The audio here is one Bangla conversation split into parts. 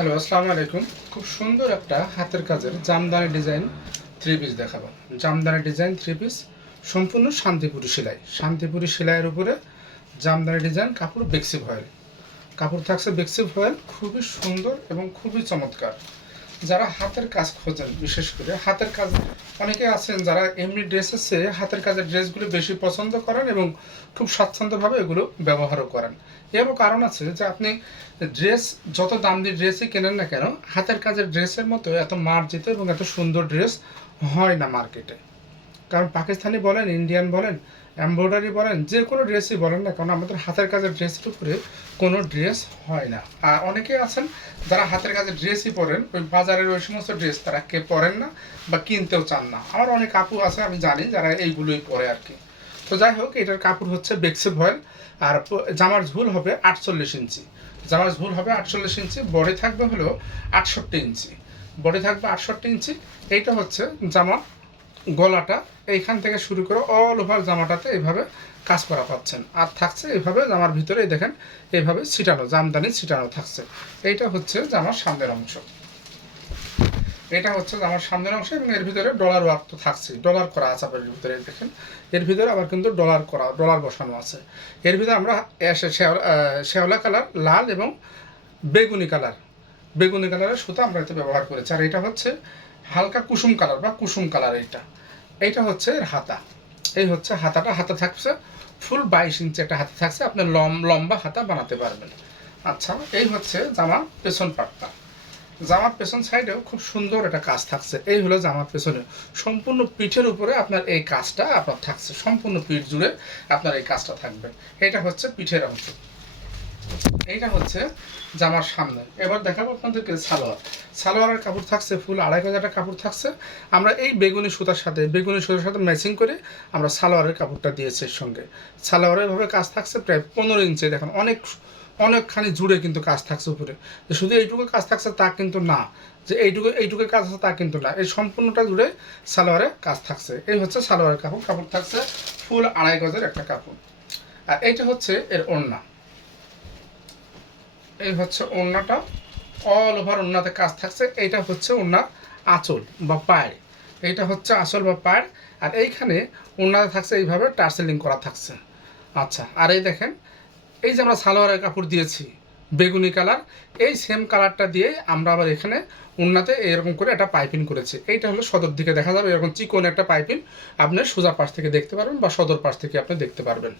হ্যালো, আসসালামু আলাইকুম। খুব সুন্দর একটা হাতের কাজের জামদানি ডিজাইন থ্রি পিস দেখাবো। জামদানি ডিজাইন থ্রি পিস সম্পূর্ণ শান্তিপুরি সেলাই। শান্তিপুরি সেলাইয়ের উপরে জামদানি ডিজাইন, কাপড় বেক্সি ভয়েল। কাপড় থাকছে বেক্সি ভয়েল, খুবই সুন্দর এবং খুবই চমৎকার। যারা হাতের কাজ খোঁজেন, বিশেষ করে হাতের কাজ, অনেকে আছেন যারা এমনি ড্রেসের চেয়ে হাতের কাজের ড্রেসগুলো বেশি পছন্দ করেন এবং খুব স্বাচ্ছন্দ্যভাবে এগুলো ব্যবহারও করেন। এরও কারণ আছে যে আপনি ড্রেস যত দাম দিয়ে ড্রেসই কেনেন না কেন, হাতের কাজের ড্রেসের মতো এত মার্জিত এবং এত সুন্দর ড্রেস হয় না মার্কেটে। কারণ পাকিস্তানি বলেন, ইন্ডিয়ান বলেন, এমব্রয়ডারি বলেন, যে কোনো ড্রেসই বলেন না কারণ আমাদের হাতের কাজের ড্রেসের উপরে কোনো ড্রেস হয় না। আর অনেকে আছেন যারা হাতের কাজের ড্রেসই পরেন, ওই বাজারের ওই সমস্ত ড্রেস তারা পরেন না বা কিনতেও চান না। আমার অনেক আপু আছে আমি জানি যারা এইগুলোই পরে আর কি। তো যাই হোক, এটার কাপড় হচ্ছে বেক্সি ভয়েল। আর জামার ঝুল হবে 48 ইঞ্চি। জামার ঝুল হবে 48 ইঞ্চি। বডি থাকবে হলো 68 ইঞ্চি। বডি থাকবে 68 ইঞ্চি। এইটা হচ্ছে জামা গলাটা, এইখান থেকে শুরু করে অল ওভার জামাটাতে এইভাবে কাজ করা পাচ্ছেন। আর থাকছে এইভাবে জামার ভিতরে দেখেন এইভাবে ছিটানো, জামদানি ছিটানো থাকছে। এইটা হচ্ছে জামার সামনের অংশ। এটা হচ্ছে জামার সামনের অংশ এবং এর ভিতরে ডলার ওয়ার্ক তো থাকছে, ডলার করা আছে আপনার ভিতরে দেখেন। এর ভিতরে আবার কিন্তু ডলার করা, ডলার বসানো আছে। এর ভিতরে আমরা শ্যাওলা কালার, লাল এবং বেগুনি কালার, বেগুনি কালারের সুতা আমরা এতে ব্যবহার করেছি। আর এটা হচ্ছে হালকা কুসুম কালার বা কুসুম কালার। এইটা হচ্ছে এর হাতা। এই হচ্ছে হাতাটা। হাতা থাকছে ফুল 22 ইঞ্চি একটা হাতা থাকছে, আপনি লম্বা হাতা বানাতে পারবেন। আচ্ছা, এই হচ্ছে জামার পেছন পাটটা। জামার পেছন সাইডেও খুব সুন্দর একটা কাজ থাকছে। এই হলো জামার পেছনে সম্পূর্ণ পিঠের উপরে আপনার এই কাজটা আপনার থাকছে, সম্পূর্ণ পিঠ জুড়ে আপনার এই কাজটা থাকবে। এটা হচ্ছে পিঠের অংশ। এইটা হচ্ছে জামার সামনে। এবার দেখাবো আপনাদেরকে সালোয়ার। সালোয়ারের কাপড় থাকছে ফুল 2,500 কাপড় থাকছে। আমরা এই বেগুনি সুতার সাথে ম্যাচিং করে আমরা সালোয়ারের কাপড়টা দিয়েছি এর সঙ্গে। সালোয়ারের এভাবে কাজ থাকছে প্রায় 15 ইঞ্চি। দেখেন অনেকখানি জুড়ে কিন্তু কাজ থাকছে উপরে। যে শুধু এইটুকু কাজ থাকছে তা কিন্তু না, যে এইটুকু কাজ আছে তা কিন্তু না, এই সম্পূর্ণটা জুড়ে সালোয়ারে কাজ থাকছে। এই হচ্ছে সালোয়ারের কাপড়। কাপড় থাকছে ফুল 2.5 গজের একটা কাপড়। আর এইটা হচ্ছে এর ওড়না। এই হচ্ছে ওড়নাটা, অল ওভার ওড়নাতে কাজ থাকছে। এইটা হচ্ছে ওড়না আঁচল বা পাড়। এইটা হচ্ছে আঁচল বা পাড়। আর এইখানে ওড়নাতে থাকছে এইভাবে টার্সেলিং করা থাকছে। আচ্ছা, আর এই দেখেন এই যে আমরা সালোয়ারের কাপড় দিয়েছি বেগুনি কালার, এই সেম কালারটা দিয়ে আমরা আবার এখানে ওড়নাতে এরকম করে একটা পাইপিং করেছি। এইটা হলো সদর দিকে দেখা যাবে এরকম চিকন একটা পাইপিং, আপনি সোজা পাশ থেকে দেখতে পারবেন বা সদর পাশ থেকে আপনি দেখতে পারবেন।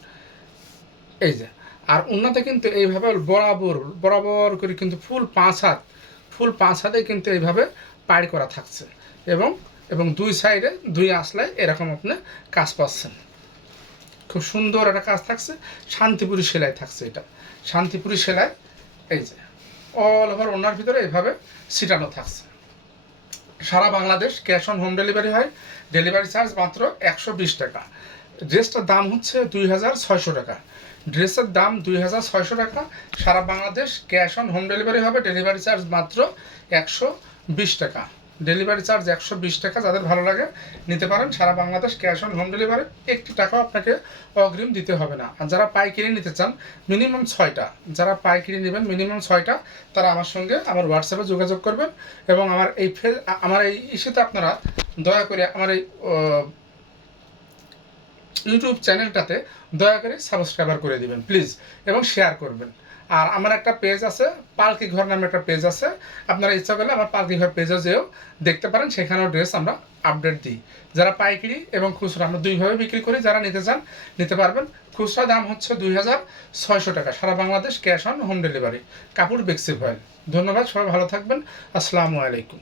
এই যে, আর ওড়নাতে কিন্তু এইভাবে বরাবর বরাবর করে কিন্তু ফুল 5 হাতে কিন্তু এইভাবে পাড় করা থাকছে এবং এবং দুই সাইডে দুই আসলায় এরকম আপনি কাজ পাচ্ছেন। খুব সুন্দর একটা কাজ থাকছে, শান্তিপুরি সেলাই থাকছে। এটা শান্তিপুরি সেলাই। এই যে অল ওভার ওনার ভিতরে এইভাবে ছিটানো থাকছে। সারা Bangladesh cash on home delivery হয়। ডেলিভারি চার্জ মাত্র 120 টাকা। ড্রেসটার দাম হচ্ছে 2,600 টাকা। ড্রেসের দাম 2,600 টাকা। সারা Bangladesh cash on home delivery হবে। ডেলিভারি চার্জ মাত্র 120 টাকা। ডেলিভারি চার্জ 120 টাকা। যাদের ভালো লাগে নিতে পারেন। সারা Bangladesh cash on home delivery, একটি টাকাও আপনাকে অগ্রিম দিতে হবে না। আর যারা পাইকারি নিতে চান মিনিমাম 6টা, যারা পাইকারি নেবেন মিনিমাম 6টা, তারা আমার সঙ্গে আমার হোয়াটসঅ্যাপে যোগাযোগ করবেন এবং আমার এই ইস্যুতে আপনারা দয়া করে আমার এই ইউটিউব চ্যানেলটাতে দয়া করে সাবস্ক্রাইবার করে দিবেন প্লিজ, এবং শেয়ার করবেন। আর আমার একটা পেজ আছে, পালকি ঘর নামে একটা পেজ আছে। আপনারা ইচ্ছা করলে আমার পালকি ঘর পেজে যেও দেখতে পারেন, সেখানেও ড্রেস আমরা আপডেট দিই। যারা পাইকারি এবং খুচরা আমরা দুইভাবে বিক্রি করি, যারা নিতে চান নিতে পারবেন। খুচরা দাম হচ্ছে 2,600 টাকা। সারা Bangladesh cash on home delivery. কাপড় বেক্সি ভয়েল। ধন্যবাদ, সবাই ভালো থাকবেন। আসসালামু আলাইকুম।